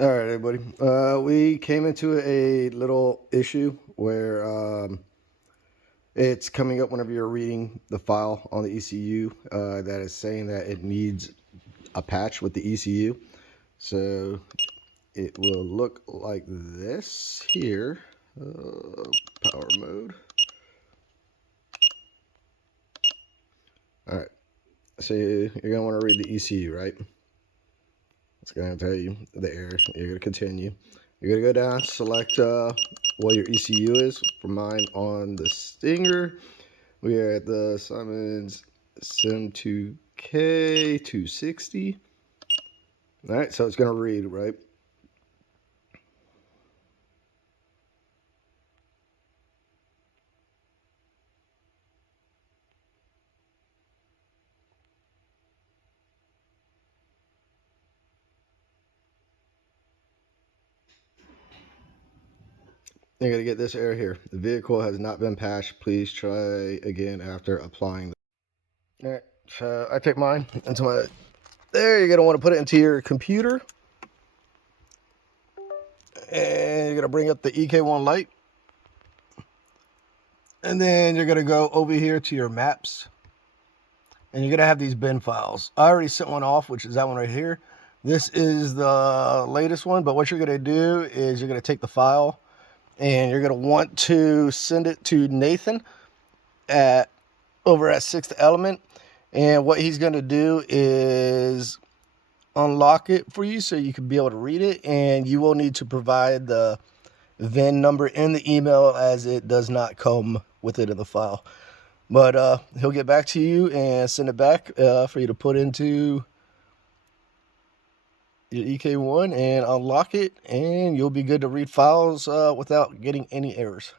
All right, everybody. We came into a little issue where it's coming up whenever you're reading the file on the ECU that is saying that it needs a patch with the ECU. So it will look like this here. Power mode. All right. So you're going to want to read the ECU, right? It's going to tell you the error. You're going to continue. You're going to go down, select what your ECU is. For mine on the Stinger, we are at the Simon's Sim2K 260. All right, so it's going to read, right? You're going to get this error here. The vehicle has not been patched. Please try again after applying. All right, so I take mine into my. There, you're going to want to put it into your computer. And you're going to bring up the EK1 Lite. And then you're going to go over here to your maps. And you're going to have these bin files. I already sent one off, which is that one right here. This is the latest one. But what you're going to do is you're going to take the file and you're going to want to send it to Nathan over at Sixth Element. And what he's going to do is unlock it for you so you can be able to read it. And you will need to provide the VIN number in the email as it does not come with it in the file. But he'll get back to you and send it back for you to put into your EK1 and unlock it, and you'll be good to read files without getting any errors.